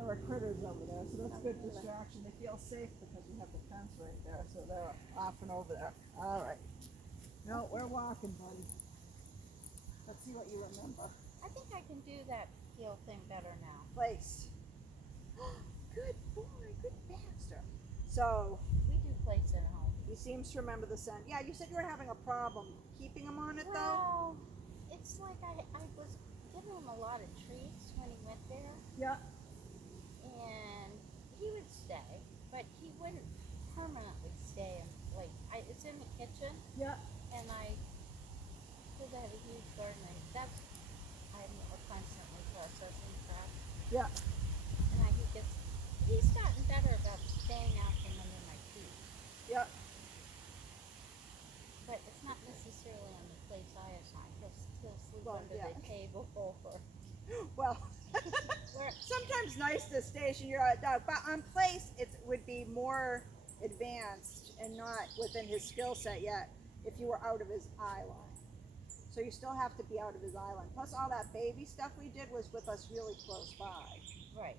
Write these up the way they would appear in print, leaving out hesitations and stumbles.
there are critters over there, so that's good distraction. They feel safe because we have the fence right there, so they're off and over there. All right. No, we're walking, buddy. Let's see what you remember. I think I can do that heel thing better now. Place. Good boy, good Baxter. So We do plates at home. he seems to remember the scent. Yeah, you said you were having a problem keeping him on it though. Well, it's like I was giving him a lot of treats when he went there, Yeah. and he would stay, but he wouldn't permanently stay. And like, it's in the kitchen, Yeah. and because I have a huge garden, I'm constantly processing crap, Yeah. and he's gotten better about staying out from under my feet, Yeah. but it's not necessarily on the place I assign. He'll sleep Well, under yeah. the table or Well, where. sometimes nice to station your dog, but on place it would be more advanced and not within his skill set yet if you were out of his eye line. So you still have to be out of his eye line. Plus all that baby stuff we did was with us really close by. Right.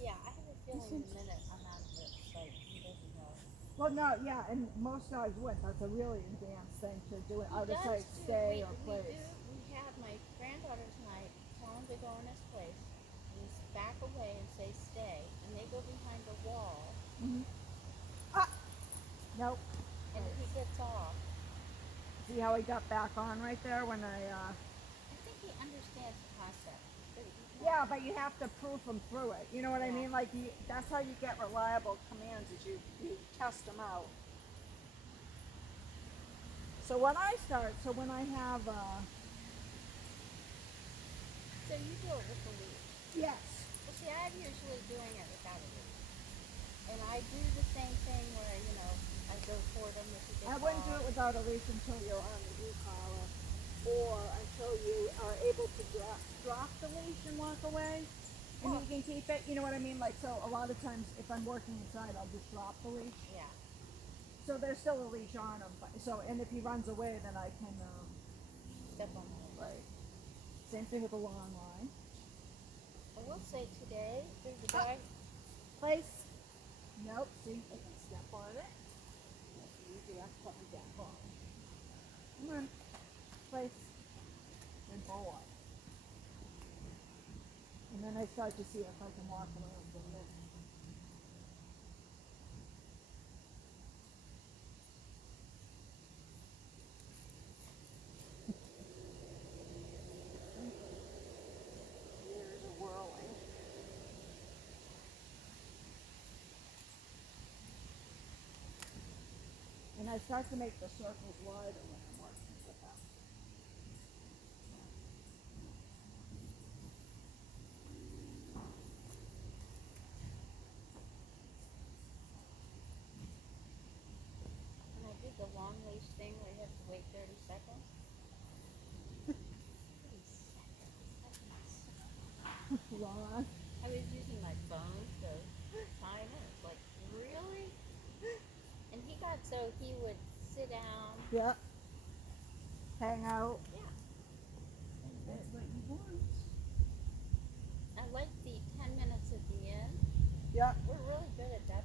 Yeah, I have a feeling the minute I'm out of it, like, he doesn't know. Well, no, yeah, and most dogs wouldn't. That's a really advanced thing to do it out of sight, stay, or place. We have my granddaughters and I tell him to go in his place, and we back away and say stay, and they go behind the wall, Mm-hmm. Ah! Nope. and he gets off. See how he got back on right there when I, I think he understands the concept. But yeah, but you have to proof them through it. You know what I Yeah. mean? Like, that's how you get reliable commands is you test them out. So when I have, So you do it with the lead. yes. Well, see, I'm usually doing it without a lead. And I do the same thing where, I go toward him if he gets I wouldn't do off. it without a leash until you're on the e-collar or until you are able to drop the leash and walk away. And Well- you can keep it, you know what I mean? Like, so a lot of times if I'm working inside, I'll just drop the leash. Yeah. So there's still a leash on him. And if he runs away, then I can, Step on the lead. right. Same thing with the long line. I will say today, there's a guy. Place. Nope. See, I can step on it. That's easy. That's putting it down. Come on. Place. And boy. And then I start to see if I can walk around from there. Gears are whirling. And I start to make the circles wider when I'm working with them. When I did the long leash thing where you have to wait 30 seconds. 30 seconds? That's not so. Long. I was using my phone to time it. It's like, really? And he got so he would sit down. Yep. Hang out. Yeah. That's what you want. I like the 10 minutes at the end. Yep. We're really good at that.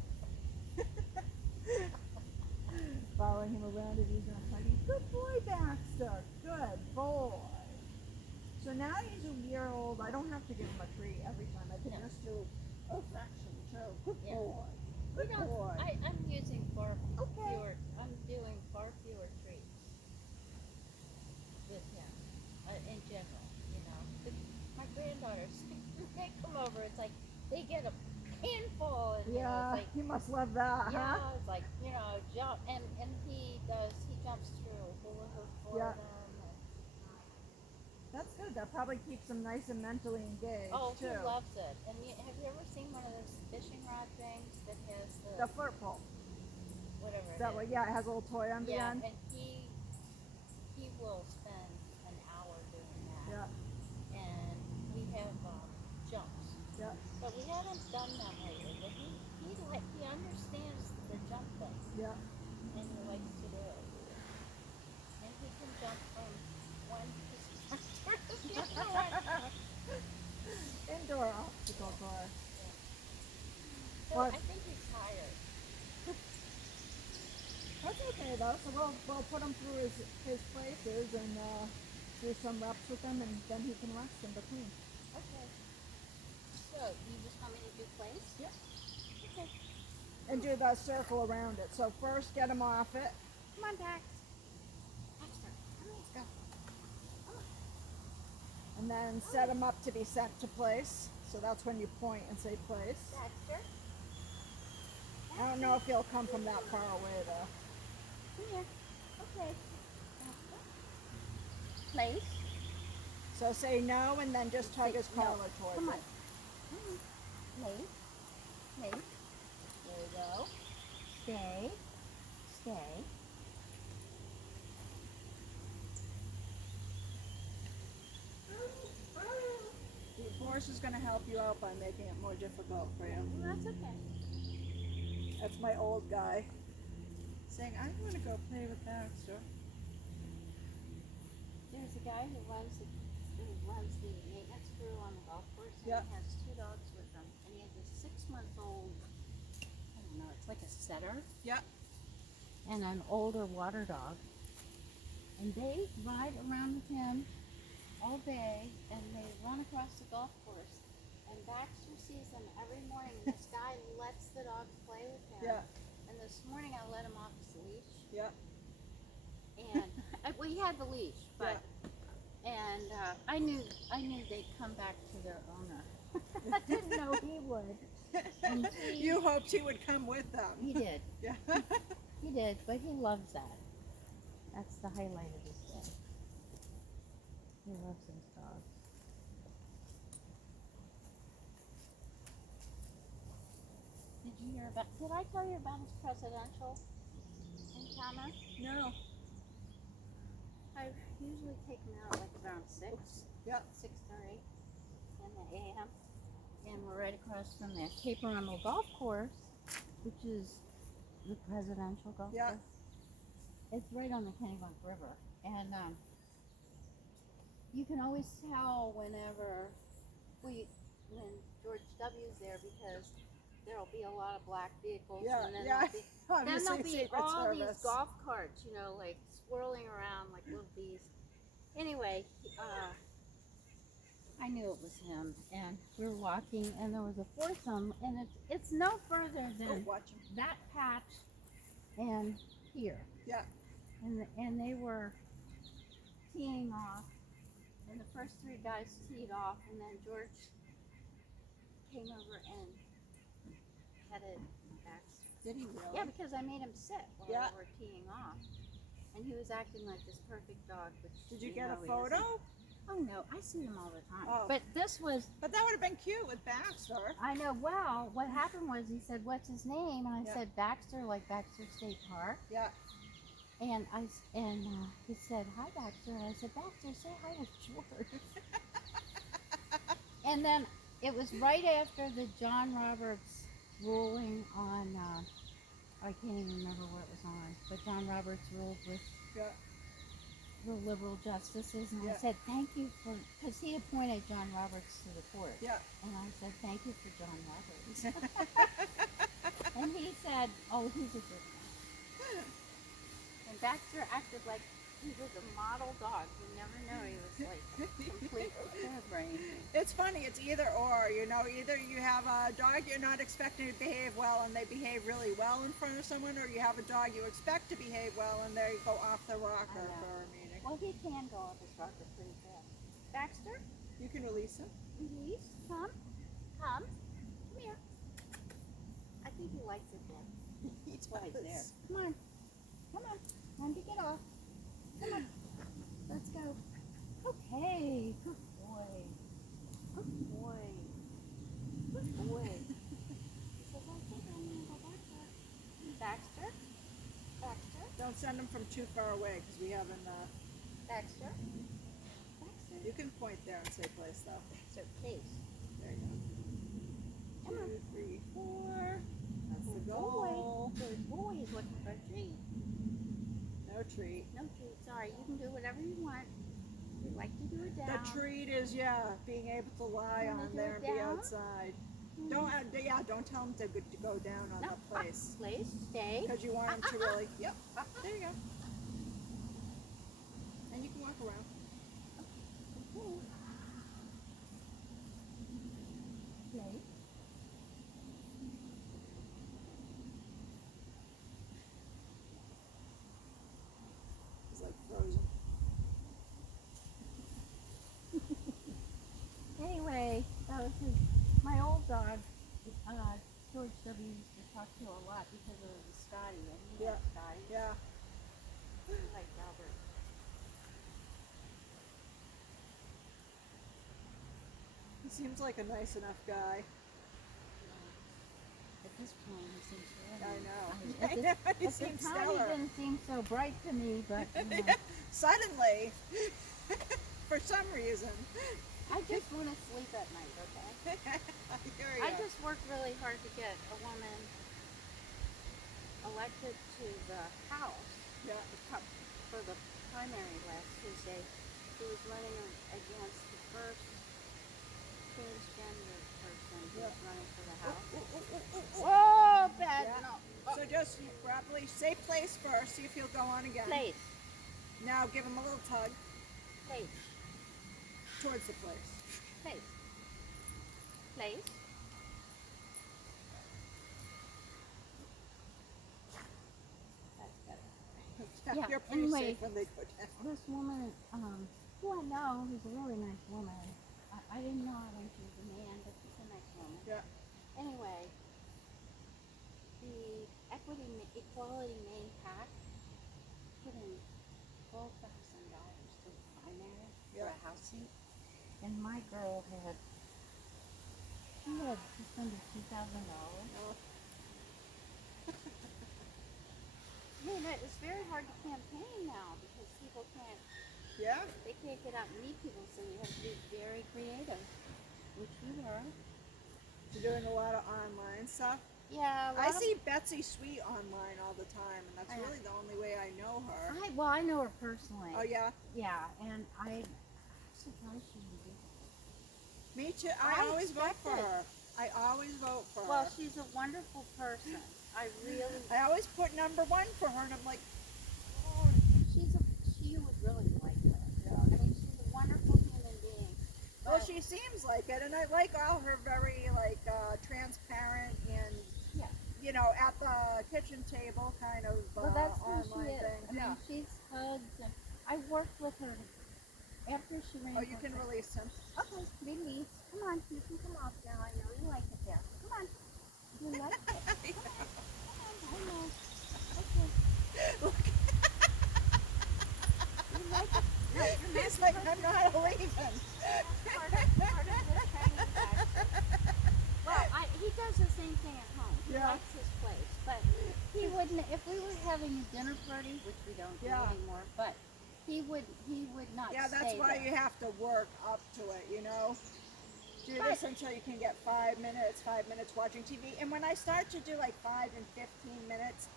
Following him around as he's not fighting. Good boy, Baxter. Good boy. So now he's a year old. I don't have to give him a treat every time. I can No. just do affection too. Good Yeah. boy. We Good don't. boy. I'm using far Okay. fewer. I'm doing far fewer treats with him in general. But my granddaughters, they come over. It's like they get a handful, and Yeah, it's like. he must love that, Yeah, huh? it's like, jump, and he jumps through hula hoop for Yeah. them. That's good. That probably keeps him nice and mentally engaged Oh, too. he loves it. And have you ever seen one of those fishing rod things that has The flirt pole. whatever it That is? way, yeah, it has a little toy on the Yeah, end. and he will spend an hour doing that. Yeah, And we have jumps, yeah, but we haven't done them lately. But he understands the jump thing, yeah. and he likes to do it. And he can jump from one to the other one. What? I think he's tired. That's okay though. So we'll put him through his places and do some reps with him, and then he can rest in between. Okay. So, you just want me to do place? Yeah. Okay. And do the circle around it. So first get him off it. Come on, Dax. Baxter, come on, let's go. And then set him up to be sent to place. So that's when you point and say place. Baxter, I don't know if he'll come from that far away though. come here. Okay. Baxter. Place. So say no and then just tug his No. collar towards Come on. it. Place. Place. There we go. Stay. Stay. The horse is going to help you out by making it more difficult for you. Well, that's okay. That's my old guy saying, I want to go play with Baxter. There's a guy who runs the maintenance crew on the golf course, and Yeah. he has 2 dogs with him, and he has a 6-month-old. I don't know. It's like a setter. Yeah. And an older water dog. And they ride around with him all day, and they run across the golf course. And Baxter sees them every morning, and this guy lets the dogs play with him. Yeah. And this morning I let him off his leash. Yeah. And well, he had the leash, but I knew they'd come back to their owner. I didn't know he would. And You hoped he would come with them. he did. Yeah. He did, but he loves that. That's the highlight of his day. He loves his dogs. Did you hear about? Did I tell you about his presidential encounter? No. I usually take him out like around 6. Yeah. 6:30 in the AM, and we're right across from the Cape Arundel Golf Course, which is the presidential golf Yeah. course. It's right on the Kennebunk River, and you can always tell when George W's there, because there'll be a lot of black vehicles, Yeah. and then Yeah. there'll be Secret all Service. these golf carts, like swirling around like little bees. Anyway, I knew it was him, and we were walking, and there was a foursome, and it's no further Oh, than watch him. that patch and here. Yeah. And they were teeing off, and the first 3 guys teed off, and then George came over and petted Baxter. Did he really? Yeah, because I made him sit while Yeah. we were teeing off, and he was acting like this perfect dog. Which Did you we get a know he photo? isn't. Oh no, I see him all the time. Oh. But this was, But that would have been cute with Baxter. I know. Well, what happened was he said, "What's his name?" And I Yeah. said, "Baxter, like Baxter State Park." Yeah. And he said, "Hi, Baxter." And I said, "Baxter, say hi to George." And then it was right after the John Roberts ruling on, I can't even remember what it was on, but John Roberts ruled with Yeah. the liberal justices, and Yeah. I said, "Thank you for," because he appointed John Roberts to the court. Yeah. And I said, "Thank you for John Roberts." And he said, "Oh, he's a good guy." And Baxter acted like he was a model dog. You never know, he was like completely harebrained. It's funny, it's either or, either you have a dog you're not expecting to behave well and they behave really well in front of someone, or you have a dog you expect to behave well and they go off the rocker I know. for a meeting. Well, he can go off his rocker pretty fast. Baxter, You can release him. release. Come here. I think he likes it there. That's why he's there. Come on. Time to get off. Come on. Let's go. Okay. Good boy. Good boy. Good boy. He says, "I think I'm gonna go back there." Baxter. Baxter. Don't send him from too far away because we haven't. Baxter. Baxter. You can point there and say place though. So case. There you go. Come on. 2, 3, 4. That's the Good goal. boy. Good boy. He's looking for a treat. No treat. No treat. Sorry. You can do whatever you want. We'd like to do it down. The treat is being able to lie Wanna on do there it and be down? outside. Don't tell him to go down on No, the place. Place, stay. Because you want him to really, yep, up, there you go. And you can walk around. Place. He's like frozen. Anyway, that was my old dog, George W. used to talk to a lot because of Scotty, and he Yeah. liked Scotty. Yeah. He liked Albert. He seems like a nice enough guy. At this point, he seems I really. know. At He the seems time, stellar. he didn't seem so bright to me, but you know, Suddenly, for some reason. I just want to sleep at night. Okay. I just worked really hard to get a woman elected to the House Yeah. for the primary last Tuesday. She was running against the first transgender person who was running for the House. Whoa, bad. Yeah. No. So just properly say place first. See if he'll go on again. Place. Now give him a little tug Place. towards the place. Place. Place. That's better. Yeah, You're pretty anyway. safe when they go down. This woman, who I know, who's a really nice woman. I didn't know her when she was a man, but she's a nice woman. Yeah. Anyway, the Equality Maine PAC put in $12,000 to the primary for a House seat, and my girl had just under $2,000. Oh. I mean, it's very hard to campaign now because people can't. Yeah. They can't get out and meet people, so you have to be very creative, which you were. You're doing a lot of online stuff. Yeah, I see Betsy Sweet online all the time, and that's I know. really the only way I know her. I know her personally. Oh yeah. Yeah, and I'm surprised she's ridiculous. Me too. I I always vote for expected- her. I always vote for Well, her. she's a wonderful person. I really. I always put number one for her, and I'm like, Oh, she would really like her. Yeah. I mean, she's a wonderful human being. well, But- she seems like it, and I like all her very transparent and Yeah. at the kitchen table kind of Well, that's who online she is. thing. I mean, Yeah. she's hugged. And I worked with her after she ran. Oh, you for can president. release him. Okay, release. Come on, you can come off now. I know you like it there. Come on. You like it. Come on. I know. Okay. Look, You like it. No, you're he's like, I'm not leaving. part of the training factor. Well, he does the same thing at home. He Yeah. likes his place, but he wouldn't. If we were having a dinner party, which we don't do Yeah. anymore, but he would not. Yeah, that's stay why there. you have to work up to it, Do this until you can get 5 minutes watching TV. And when I start to do like 5 and 15 minutes,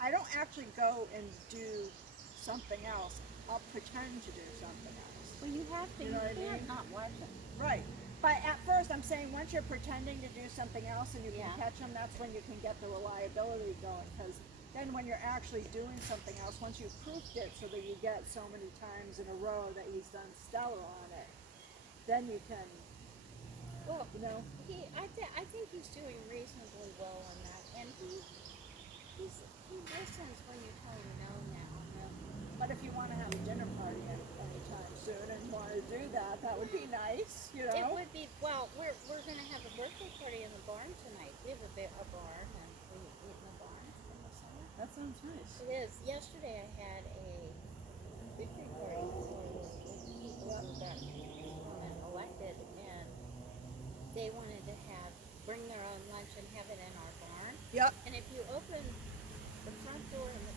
I don't actually go and do something else. I'll pretend to do something else. Well, you have to. You You, know what I can't mean? not watch it. Right. But at first, I'm saying once you're pretending to do something else and you can Yeah. catch them, that's when you can get the reliability going. Because then when you're actually doing something else, once you've proofed it so that you get so many times in a row that he's done stellar on it, then you can, Well, I think he's doing reasonably well on that, and he listens when you tell him no now. But if you want to have a dinner party anytime soon and want to do that, that would be nice, It would be well. We're going to have a birthday party in the barn tonight. We have a barn, and we eat in the barn in the summer. That sounds nice. It is. Yesterday I had a victory party for the people who got elected, and they wanted to bring their own lunch and have it in our barn. Yep. And if you open the front door and the